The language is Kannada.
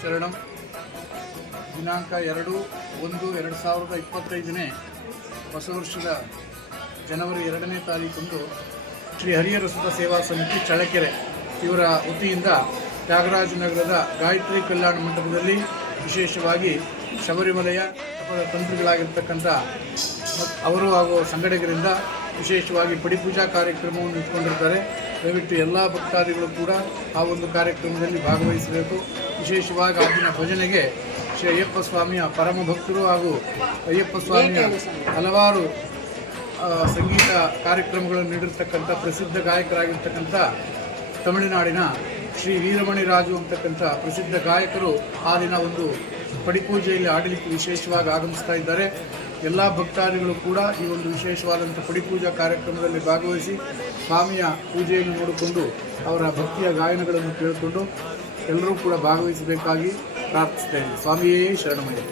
ಶರಣಂ. ದಿನಾಂಕ 2/1/2025 ಹೊಸ ವರ್ಷದ ಜನವರಿ 2ನೇ ತಾರೀಕಂದು ಶ್ರೀ ಹರಿಹರ ಸುತ ಸೇವಾ ಸಮಿತಿ ಚಳ್ಳಕೆರೆ ಇವರ ವತಿಯಿಂದ ತ್ಯಾಗರಾಜನಗರದ ಗಾಯತ್ರಿ ಕಲ್ಯಾಣ ಮಂಟಪದಲ್ಲಿ ವಿಶೇಷವಾಗಿ ಶಬರಿಮಲೆಯ ತಂತ್ರಿಗಳಾಗಿರ್ತಕ್ಕಂಥ ಅವರು ಹಾಗೂ ಸಂಘಟಕರಿಂದ ವಿಶೇಷವಾಗಿ ಪಡಿಪೂಜಾ ಕಾರ್ಯಕ್ರಮವನ್ನು ಇಟ್ಕೊಂಡಿರ್ತಾರೆ. ದಯವಿಟ್ಟು ಎಲ್ಲ ಭಕ್ತಾದಿಗಳು ಕೂಡ ಆ ಒಂದು ಕಾರ್ಯಕ್ರಮದಲ್ಲಿ ಭಾಗವಹಿಸಬೇಕು. ವಿಶೇಷವಾಗಿ ಆಗಿನ ಭಜನೆಗೆ ಶ್ರೀ ಅಯ್ಯಪ್ಪ ಸ್ವಾಮಿಯ ಪರಮ ಭಕ್ತರು ಹಾಗೂ ಅಯ್ಯಪ್ಪ ಸ್ವಾಮಿಯ ಹಲವಾರು ಸಂಗೀತ ಕಾರ್ಯಕ್ರಮಗಳನ್ನು ನೀಡಿರ್ತಕ್ಕಂಥ ಪ್ರಸಿದ್ಧ ಗಾಯಕರಾಗಿರ್ತಕ್ಕಂಥ ತಮಿಳುನಾಡಿನ ಶ್ರೀ ವೀರಮಣಿ ರಾಜು ಅಂತಕ್ಕಂಥ ಪ್ರಸಿದ್ಧ ಗಾಯಕರು ಆ ದಿನ ಒಂದು ಪಡಿಪೂಜೆಯಲ್ಲಿ ಆಡಲಿಕ್ಕೆ ವಿಶೇಷವಾಗಿ ಆಗಮಿಸ್ತಾ ಇದ್ದಾರೆ. ಎಲ್ಲ ಭಕ್ತಾದಿಗಳು ಕೂಡ ಈ ಒಂದು ವಿಶೇಷವಾದಂಥ ಪಡಿಪೂಜಾ ಕಾರ್ಯಕ್ರಮದಲ್ಲಿ ಭಾಗವಹಿಸಿ ಸ್ವಾಮಿಯ ಪೂಜೆಯನ್ನು ನೋಡಿಕೊಂಡು ಅವರ ಭಕ್ತಿಯ ಗಾಯನಗಳನ್ನು ಕೇಳಿಕೊಂಡು ಎಲ್ಲರೂ ಕೂಡ ಭಾಗವಹಿಸಬೇಕಾಗಿ ಪ್ರಾರ್ಥಿಸ್ತೇನೆ. ಸ್ವಾಮಿಯೇ ಶರಣಮಯ್ಯ.